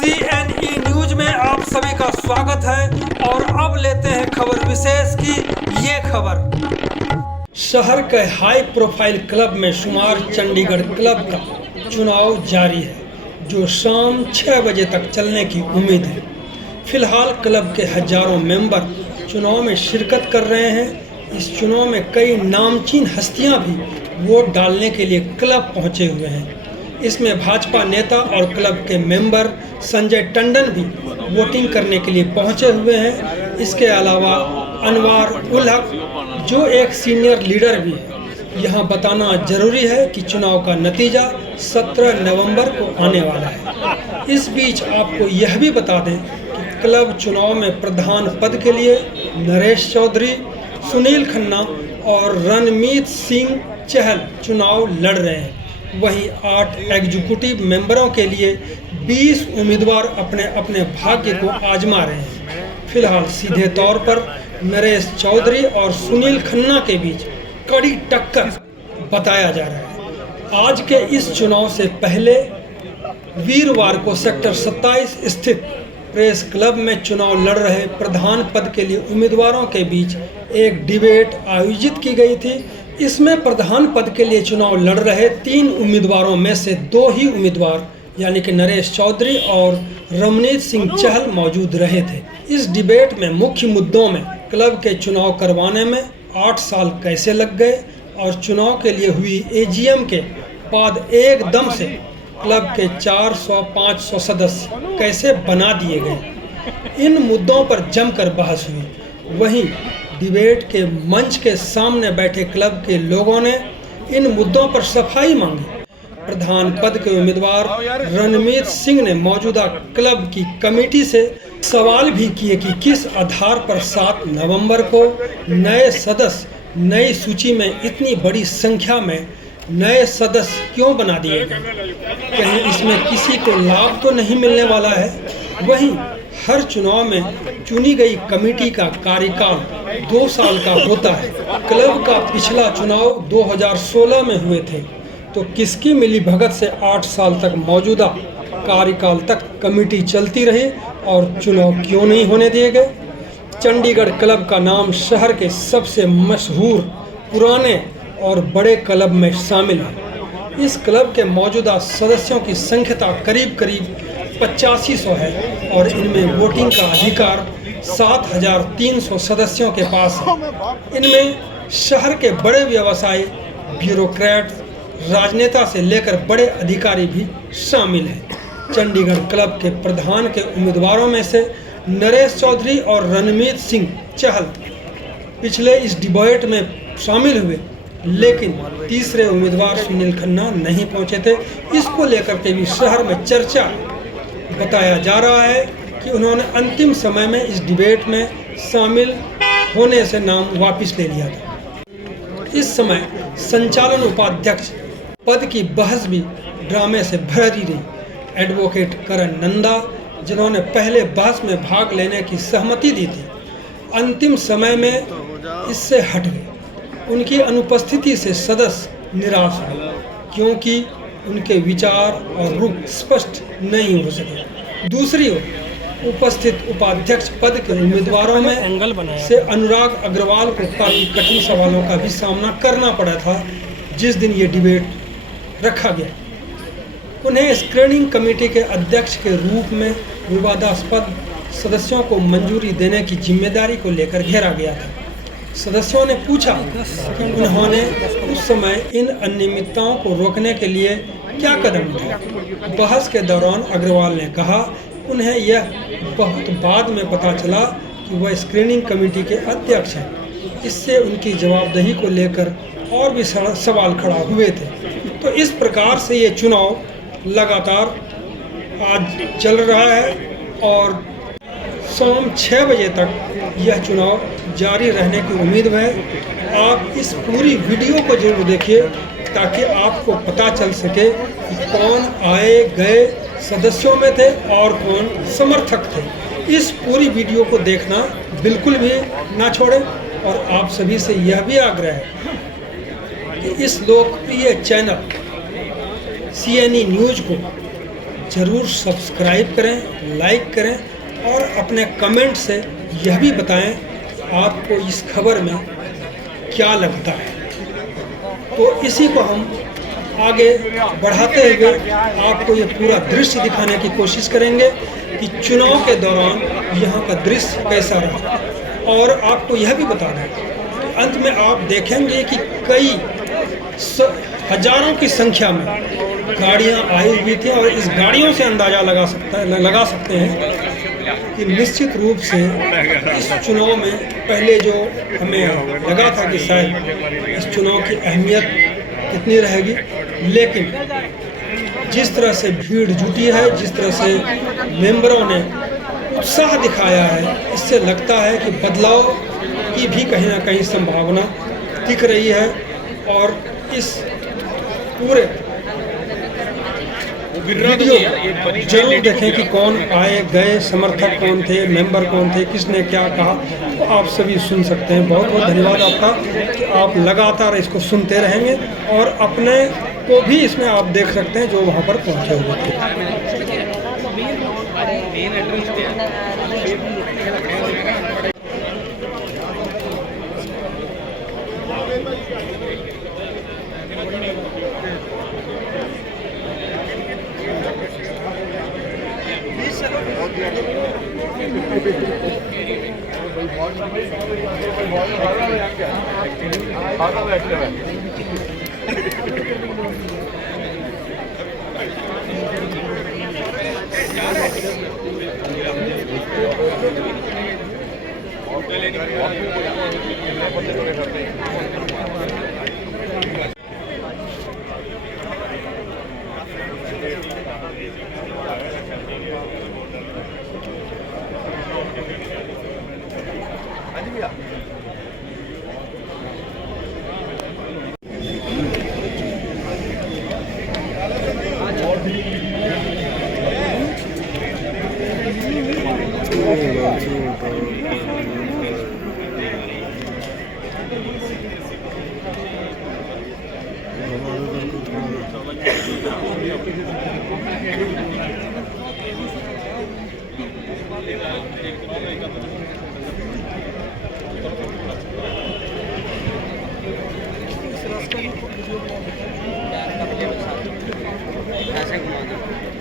CNE news में आप सभी का स्वागत है और अब लेते हैं खबर विशेष की ये खबर। शहर के हाई प्रोफाइल क्लब में शुमार चंडीगढ़ क्लब का चुनाव जारी है, जो शाम 6 बजे तक चलने की उम्मीद है। फिलहाल क्लब के हजारों मेंबर चुनाव में शिरकत कर रहे हैं। इस चुनाव में कई नामचीन हस्तियां भी वोट डालने के लिए क्लब पहुंचे हुए हैं। इसमें भाजपा नेता और क्लब के मेंबर संजय टंडन भी वोटिंग करने के लिए पहुंचे हुए हैं। इसके अलावा अनवार उल हक, जो एक सीनियर लीडर भी है। यहाँ बताना जरूरी है कि चुनाव का नतीजा 17 नवंबर को आने वाला है। इस बीच आपको यह भी बता दें कि क्लब चुनाव में प्रधान पद के लिए नरेश चौधरी, सुनील खन्ना और रणमीत सिंह चहल चुनाव लड़ रहे हैं। वहीं 8 एग्जीक्यूटिव मेंबरों के लिए 20 उम्मीदवार अपने अपने भाग्य को आजमा रहे हैं। फिलहाल सीधे तौर पर नरेश चौधरी और सुनील खन्ना के बीच कड़ी टक्कर बताया जा रहा है। आज के इस चुनाव से पहले वीरवार को सेक्टर 27 स्थित प्रेस क्लब में चुनाव लड़ रहे प्रधान पद के लिए उम्मीदवारों के बीच एक डिबेट आयोजित की गई थी। इसमें प्रधान पद के लिए चुनाव लड़ रहे 3 उम्मीदवारों में से 2 ही उम्मीदवार यानी कि नरेश चौधरी और रणमीत सिंह चहल मौजूद रहे थे। इस डिबेट में मुख्य मुद्दों में क्लब के चुनाव करवाने में 8 साल कैसे लग गए और चुनाव के लिए हुई AGM के बाद एकदम से क्लब के 400-500 सदस्य कैसे बना दिए गए। इन मुद्दों पर जमकर बहस हुई। वहीं डिबेट के मंच के सामने बैठे क्लब के लोगों ने इन मुद्दों पर सफाई मांगी। प्रधान पद के उम्मीदवार रणमीत सिंह ने मौजूदा क्लब की कमेटी से सवाल भी किए कि किस आधार पर 7 नवंबर को नए सदस्य नई सूची में इतनी बड़ी संख्या में नए सदस्य क्यों बना दिए गए। कहीं इसमें किसी को लाभ तो नहीं मिलने वाला है। वहीं हर चुनाव में चुनी गई कमेटी का कार्यकाल 2 साल का होता है। क्लब का पिछला चुनाव 2016 में हुए थे, तो किसकी मिलीभगत से 8 साल तक मौजूदा कार्यकाल तक कमेटी चलती रही और चुनाव क्यों नहीं होने दिए गए। चंडीगढ़ क्लब का नाम शहर के सबसे मशहूर, पुराने और बड़े क्लब में शामिल है। इस क्लब के मौजूदा सदस्यों की संख्या करीब 8500 है और इनमें वोटिंग का अधिकार 7300 सदस्यों के पास है। इनमें शहर के बड़े व्यवसायी, ब्यूरोक्रेट, राजनेता से लेकर बड़े अधिकारी भी शामिल हैं। चंडीगढ़ क्लब के प्रधान के उम्मीदवारों में से नरेश चौधरी और रणमीत सिंह चहल पिछले इस डिबेट में शामिल हुए, लेकिन तीसरे उम्मीदवार सुनील खन्ना नहीं पहुंचे थे। इसको लेकर के भी शहर में चर्चा बताया जा रहा है कि उन्होंने अंतिम समय में इस डिबेट में शामिल होने से नाम वापस ले लिया था। इस समय संचालन उपाध्यक्ष पद की बहस भी ड्रामे से भरी रही। एडवोकेट करण नंदा, जिन्होंने पहले बहस में भाग लेने की सहमति दी थी, अंतिम समय में इससे हट गए। उनकी अनुपस्थिति से सदस्य निराश हुए क्योंकि उनके विचार और रुख स्पष्ट नहीं हो सके। दूसरी ओर उपस्थित उपाध्यक्ष पद के उम्मीदवारों में से अनुराग अग्रवाल को काफी कठिन सवालों का भी सामना करना पड़ा था जिस दिन ये डिबेट रखा गया। उन्हें स्क्रीनिंग कमेटी के अध्यक्ष के रूप में विवादास्पद सदस्यों को मंजूरी देने की जिम्मेदारी को लेकर घेरा गया था। सदस्यों ने पूछा कि उन्होंने उस समय इन अनियमितताओं को रोकने के लिए क्या कदम उठाए। बहस के दौरान अग्रवाल ने कहा उन्हें यह बहुत बाद में पता चला कि वह स्क्रीनिंग कमेटी के अध्यक्ष हैं। इससे उनकी जवाबदेही को लेकर और भी सवाल खड़ा हुए थे। तो इस प्रकार से ये चुनाव लगातार आज चल रहा है और शाम 6 बजे तक यह चुनाव जारी रहने की उम्मीद है। आप इस पूरी वीडियो को जरूर देखिए ताकि आपको पता चल सके कि कौन आए गए सदस्यों में थे और कौन समर्थक थे। इस पूरी वीडियो को देखना बिल्कुल भी ना छोड़ें और आप सभी से यह भी आग्रह है कि इस लोकप्रिय चैनल CNE न्यूज को ज़रूर सब्सक्राइब करें, लाइक करें और अपने कमेंट से यह भी बताएं कि आपको इस खबर में क्या लगता है। तो इसी को हम आगे बढ़ाते हुए आपको ये पूरा दृश्य दिखाने की कोशिश करेंगे कि चुनाव के दौरान यहाँ का दृश्य कैसा रहा। और आपको यह भी बता दें कि अंत में आप देखेंगे कि कई हजारों की संख्या में गाड़ियाँ आई हुई थी और इस गाड़ियों से अंदाज़ा लगा सकते हैं कि निश्चित रूप से इस चुनाव में पहले जो हमें लगा था कि शायद इस चुनाव की अहमियत कितनी रहेगी, लेकिन जिस तरह से भीड़ जुटी है, जिस तरह से मेंबरों ने उत्साह दिखाया है, इससे लगता है कि बदलाव की भी कहीं ना कहीं संभावना दिख रही है। और इस पूरे वीडियो जरूर देखें कि कौन आए गए, समर्थक कौन थे, मेंबर कौन थे, किसने क्या कहा, तो आप सभी सुन सकते हैं। बहुत बहुत धन्यवाद आपका कि आप लगातार इसको सुनते रहेंगे और अपने को भी इसमें आप देख सकते हैं जो वहाँ पर पहुँचे हुए थे।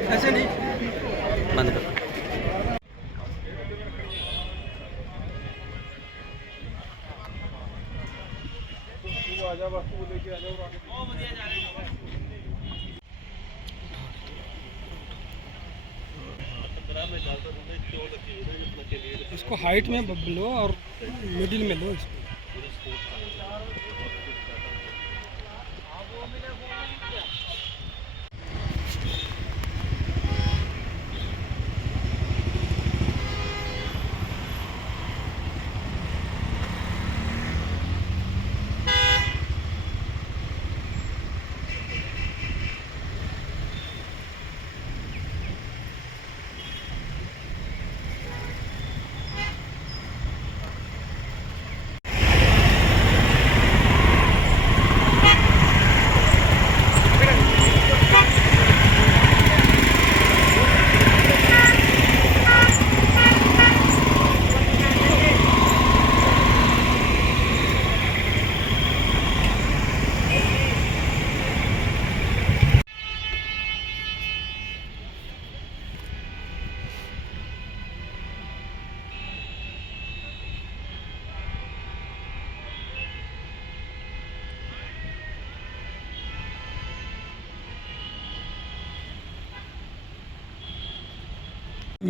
ऐसे नहीं बंद कर। इसको हाइट में लो और मिडिल में लो इसको।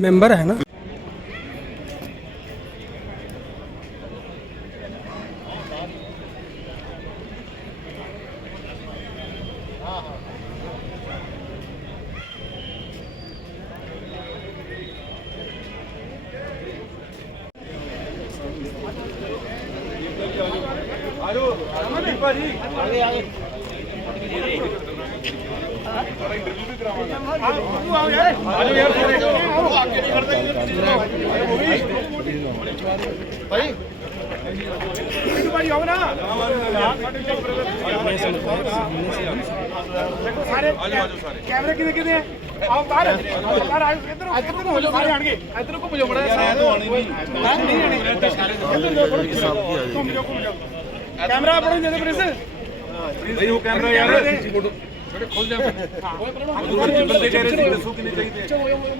मेंबर है ना। आगे आगे सारे कैमरे कितने हैं? आओ बाहर बाहर आओ इधर को हो जाओ सारे आगे इधर को हो जाओ बड़ा सारे तो आने नहीं इधर घूम जाओ कैमरा अपने दे दे प्रेस भाई वो कैमरा यार फोटो खोल जा बंदे कह रहे थे दसो कितने चाहिए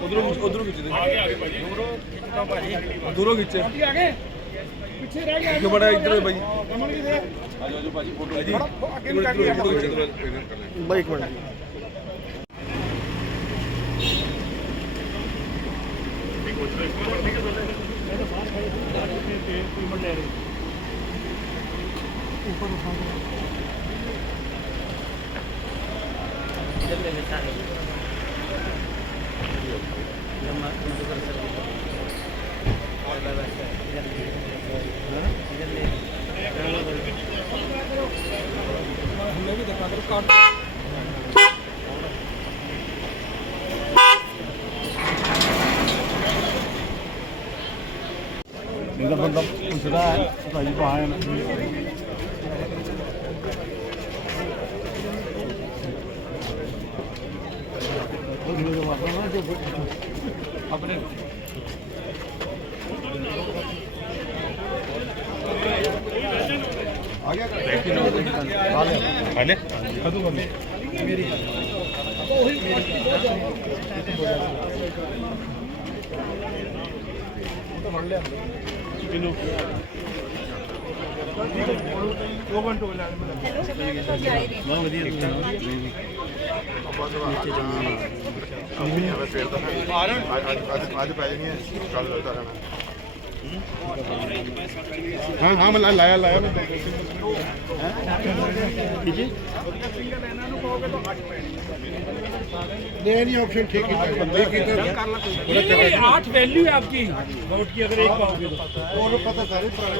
उधरों उधरों खींच दे आगे आगे भाई दूरों खींचे आगे पीछे रह गया जो बड़ा इधर है भाई कमल की दे आ जाओ भाई फोटो जी आगे निकाल के भाई एक मिनट हमें भी दिखा दो काट इधर बंदा पूछ रहा है भाई कहाँ है अपने आगे खत्म कर मेरी आज पै जानी कल लगता रहना हाँ हाँ मैं लाया लाया मैं नहीं ऑप्शन ठीक है 8 वैल्यू है आपकी वोट की अगर एक पाओगे तो और पता सारे पुराने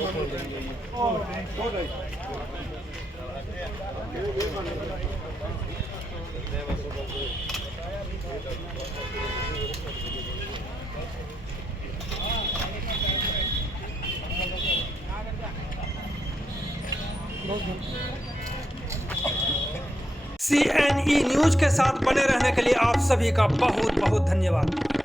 CNE न्यूज के साथ बने रहने के लिए आप सभी का बहुत बहुत धन्यवाद।